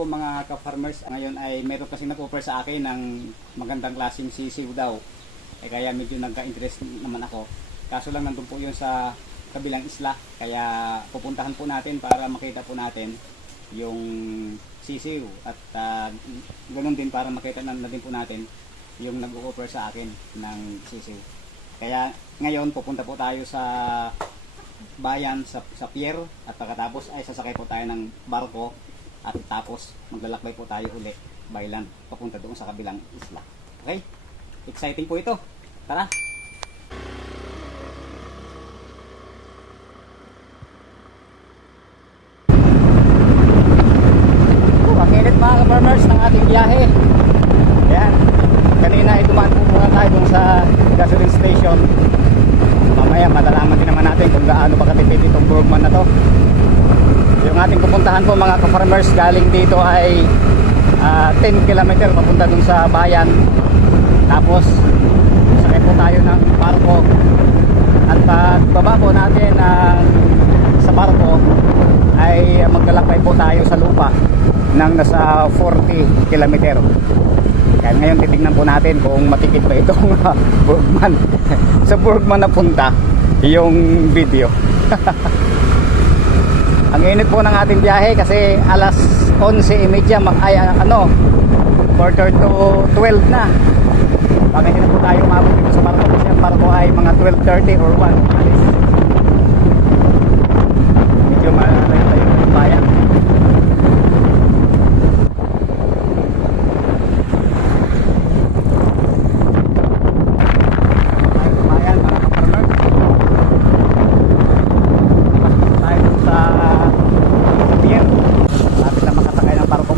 po mga ka-farmers. Ngayon ay meron kasi nag-offer sa akin ng magandang klaseng sisiw daw. Kaya medyo nagka-interest naman ako. Kaso lang nandun po yun sa kabilang isla. Kaya pupuntahan po natin para makita po natin yung sisiw. At ganun din para makita na din po natin yung nag-offer sa akin ng sisiw. Kaya ngayon pupunta po tayo sa bayan, sa pier, at pagkatapos ay sasakay po tayo ng barko at tapos maglalakbay po tayo uli by land papunta doon sa kabilang isla. Okay? Exciting po ito. Tara! Ang init mga ka-farmers ng ating biyahe. Ayan. Kanina ay dumaan po muna tayo dun sa gasoline station. Mamaya malalaman din naman natin kung gaano ba katipid itong Burgman na to. Yung ating pupuntahan po mga ka-farmers galing dito ay 10 km papunta dun sa bayan. Tapos sakay po tayo ng barko. At pagbaba po natin sa barko ay maglalakbay po tayo sa lupa ng nasa 40 km. Kaya ngayon titignan po natin kung matikit ba itong Burgman. Sa Burgman na punta yung video. Ang init po ng ating biyahe kasi alas 11:30 ay quarter to 12 na. Bakit hindi na po tayo umabot dito sa barko kasi ang barko ay mga 12:30 or 1 alis. Medyo malayo-layo yung bayan.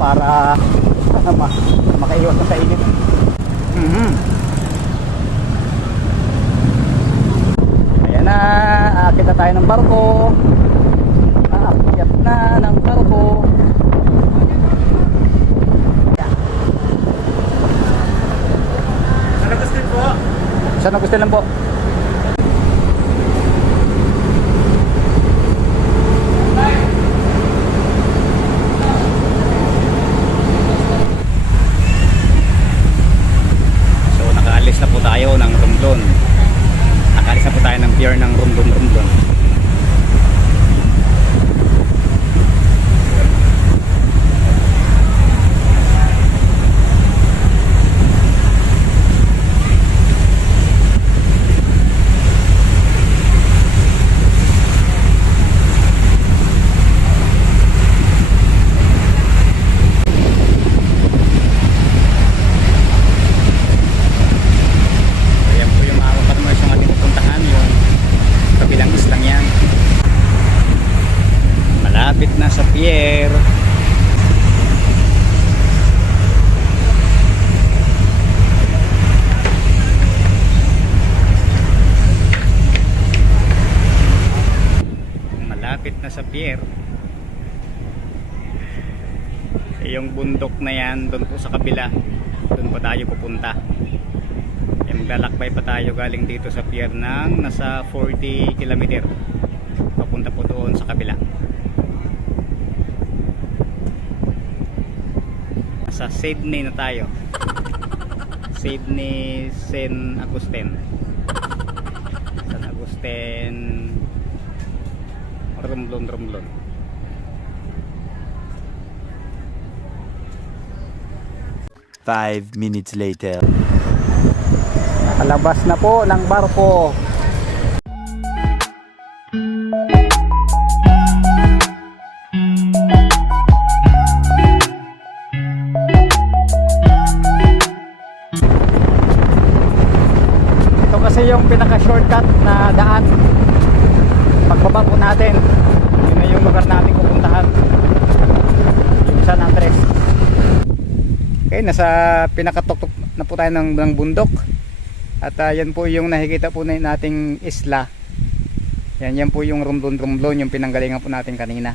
Para makaiwas sa init. Ayan na, aakit na tayo ng barko. Aakyat na ng barko. San Agustin po. San Agustin lang po. Nakalis na po tayo ng Romblon. Nakalis na po tayo ng pier ng Romblon. Malapit na sa pier. Malapit na sa pier. Yung bundok na yan doon po sa kabila, doon pa tayo pupunta. Maglalakbay pa tayo galing dito sa pier ng nasa 40 km papunta po doon sa kabila. Sa Sydney na tayo. Sydney San Agustin. San Agustin Romblon. Five minutes later. Nakalabas na po ng barko. Kasi yung pinaka-shortcut na daan pagbaba po natin, yun na yung lugar natin pupuntahan, yung San Andres. Okay, nasa pinakatuktok na po tayo ng bundok. At yan po yung nakikita po nating isla. Yan po yung Romblon, yung pinanggalingan po natin kanina.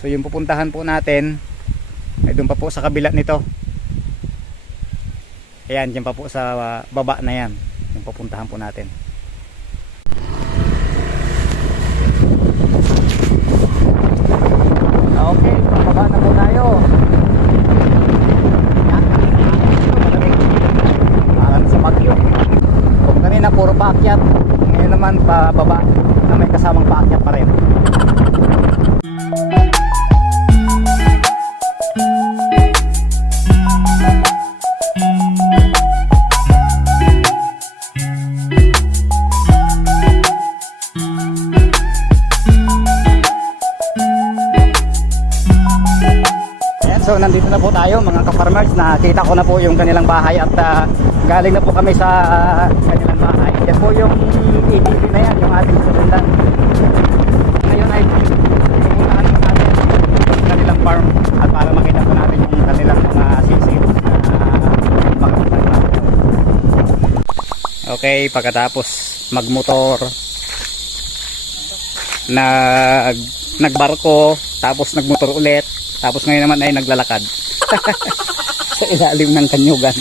So yung pupuntahan po natin ay doon pa po sa kabila nito. Ayan, dyan pa po sa baba na yan yung pupuntahan po natin. Okay, pababa na po tayo. puro paakyat. Ngayon naman pababa na may kasamang paakyat pa rin. So nandito na po tayo mga ka-farmers, nakita ko na po yung kanilang bahay at galing na po kami sa kanilang bahay. Yan po yung EDP na yan, yung ating susundan. Ngayon ay pupuntahan po natin yung kanilang farm at para makita po natin yung kanilang mga sisig na makapagpag natin. Okay, pagkatapos magmotor, nagbarko, tapos nagmotor ulit. Tapos ngayon naman ay naglalakad sa ilalim ng kanyugan.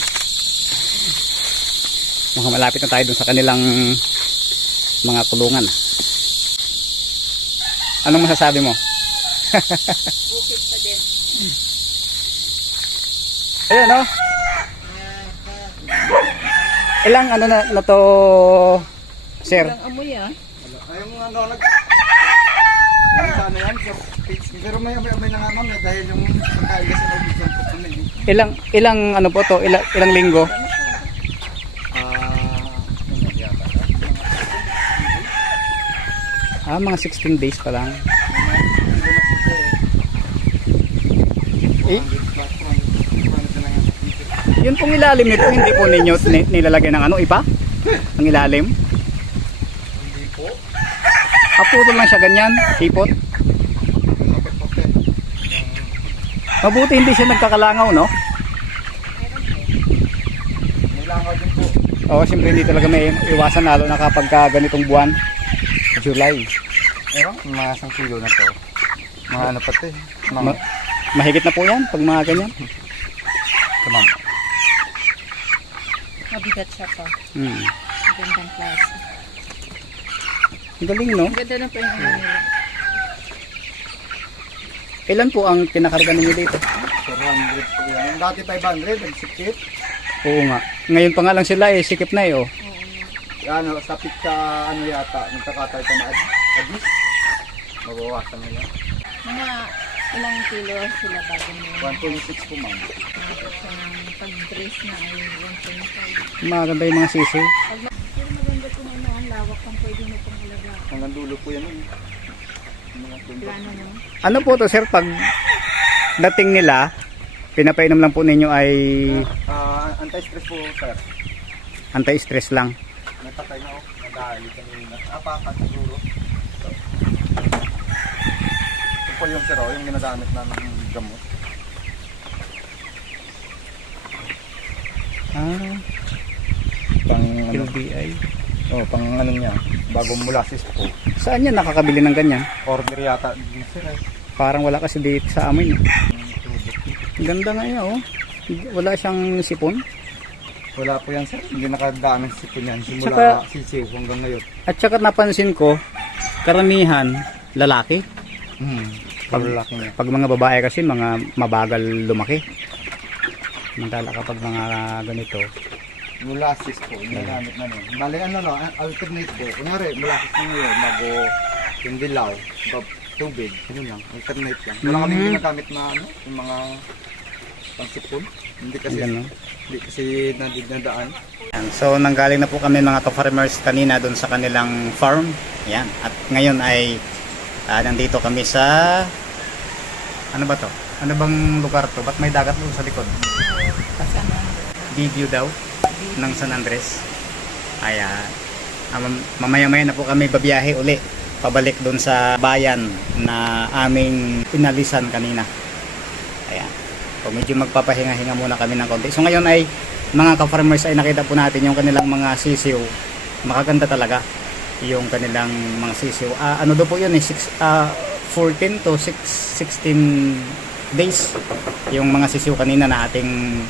Mukhang malapit na tayo dun sa kanilang mga kulungan. Anong masasabi mo? Bukit pa din. Ayan o. Ilang ano na to, sir? Ilang amoy Ay, yung ano, sana yan, pero may nangamam na dahil yung pagkain kasi nag-isang po kami. Ilang ano po to? Ilang linggo? Mga 16 days pa lang. Yun pong ilalim nito, hindi po ninyo nilalagay ng ano, iba? Ang ilalim? Hindi po. Putol lang siya ganyan, hipot. Mabuti hindi siya nagkakalangaw, no? May langaw din po. Oo, siyempre hindi talaga may iwasan lalo na kapag ganitong buwan, July. Ewan, mga 1 kilo na to. Mga ano pati. Mahigit na po yan pag mga ganyan. Tamam. Mabigat siya pa. Magandang klase. Ang galing, no? Ang ganda na pa yung ano nila. Ilan po ang kinakarga ninyo dito? 400 po yan. Dati 500, nagsikip. Oo nga. Ngayon pa nga lang sila sikip na oh. Ano, sapit sa ano yata, nagkakatay ka na adis. Mabawasan na yan. Mga ilang kilo sila bago mo. 126 po ma'am. Sa pag-dress na ay 1.5. Maganda yung mga sisiw. Pero maganda kung ano, ang lawak kang pwede mo pang alaga. Hanggang dulo po yan. Mga Plano mo. Ano po to, sir? Pag dating nila, pinapainom lang po ninyo ay anti-stress po, sir. anti-stress lang. Natatay na ako. Nadali kanina. Apakat siguro. Ito po yung sir, yung ginagamit namin ng gamot. Pang ano? LBI. Oh, pang ano niya. Bagong molasses po. Saan yan nakakabili ng ganyan? Order yata din sir. Parang wala kasi dito sa amin. Ang ganda nga yan, oh. Wala siyang sipon. Wala po yan sir. Hindi nakadaming sipon yan. Simula Tsaka- sisiw hanggang ngayon. At saka napansin ko, karamihan lalaki. Pag-laki niya. Pag mga babae kasi mga mabagal lumaki. Mantala kapag mga ganito, Molasses po. Ginagamit na nun. Bali ano no, alternate po. Kunwari, molasses na ngayon. Bago yung dilaw. Tubig. Ano lang. Alternate lang. Wala kaming ginagamit na ano. Yung mga pangsipon. Hindi kasi ganun. hindi kasi nadaan. Yan. So nanggaling na po kami mga to-farmers kanina doon sa kanilang farm. Yan. At ngayon ay nandito kami sa ano ba to? Ano bang lugar to? Ba't may dagat doon sa likod? Video daw ng San Andres. Ayan. Mamaya-maya na po kami babiyahe uli. Pabalik doon sa bayan na aming pinalisan kanina. Ayan. So medyo magpapahinga-hinga muna kami ng konti. So ngayon ay mga ka-farmers ay nakita po natin yung kanilang mga sisiw. Makaganda talaga yung kanilang mga sisiw. Ano daw po yun 14 to 16 days yung mga sisiw kanina na ating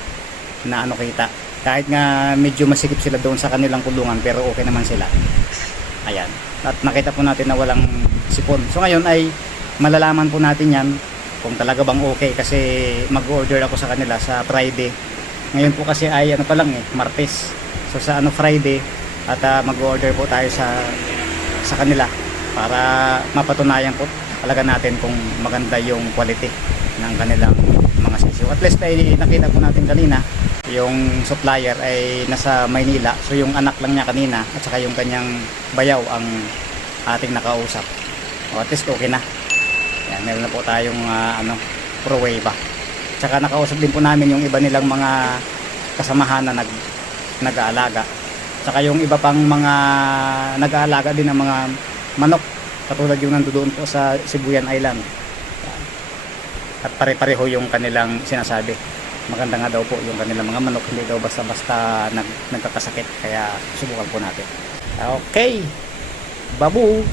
na ano kita. Kahit nga medyo masikip sila doon sa kanilang kulungan pero okay naman sila. Ayan. At nakita po natin na walang sipon. So ngayon ay malalaman po natin yan kung talaga bang okay kasi mag-order ako sa kanila sa Friday. Ngayon po kasi ay ano pa lang Martes. So sa Friday At mag-order po tayo sa kanila para mapatunayan po talaga natin kung maganda yung quality ng kanilang mga sisiw. At least ay nakita po natin kanina, yung supplier ay nasa Maynila. So yung anak lang niya kanina at saka yung kanyang bayaw ang ating nakausap. O, at least okay na. Yan, meron na po tayong Pro-Wave. Tsaka nakausap din po namin yung iba nilang mga kasamahan na nag-aalaga. Tsaka yung iba pang mga nag-aalaga din ng mga manok. Katulad yung nandoon po sa Sibuyan Island. Yan. At pare-pareho yung kanilang sinasabi. Maganda nga daw po yung kanilang mga manok. Hindi daw basta-basta nagkakasakit. Kaya subukan po natin. Okay. Babu!